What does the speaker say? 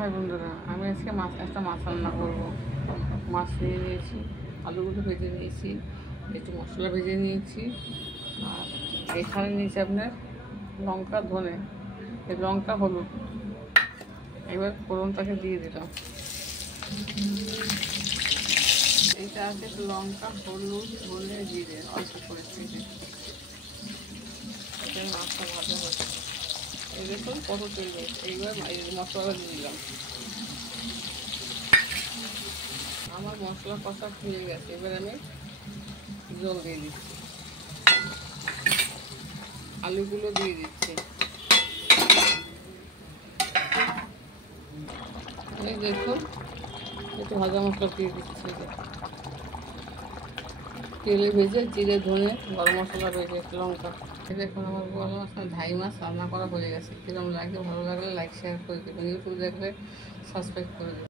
High বন্ধুরা, আমি আজকে একটা মাছ রান্না করবো। মাছ নিয়ে নিয়েছি, আলুগুলো ভেজে নিয়েছি, একটু মশলা ভেজে নিয়েছি, আর এখানে নিয়েছি আপনার লঙ্কা, ধনে, লঙ্কা, হলুদ। এবার ফোড়নটাকে দিয়ে দিলাম। এইটা আছে লঙ্কা, হলুদ, ধনে, জিরে অল্প করে থেকে এটা মাছটা ভাজা হচ্ছে। এই দেখুন কত তেল রয়েছে। এইবার মশলাটা দিয়ে দিলাম। আমার মশলা কষা হয়ে গেছে, এবার আমি জল দিয়ে দিচ্ছি, আলুগুলো দিয়ে দিচ্ছি। এই দেখুন একটু ভাজা মশলা দিয়ে দিচ্ছি, তেলে ভেজে জিরে, ধনে, গরম মশলা ভেজে, লঙ্কা। এই দেখুন আমার গরম মশলা ধাই মাছ রান্না করা হয়ে গেছে। কীরকম লাগে? ভালো লাগলে লাইক শেয়ার করে দেবেন, ইউটিউব দেখলে সাবস্ক্রাইব করে দেবেন।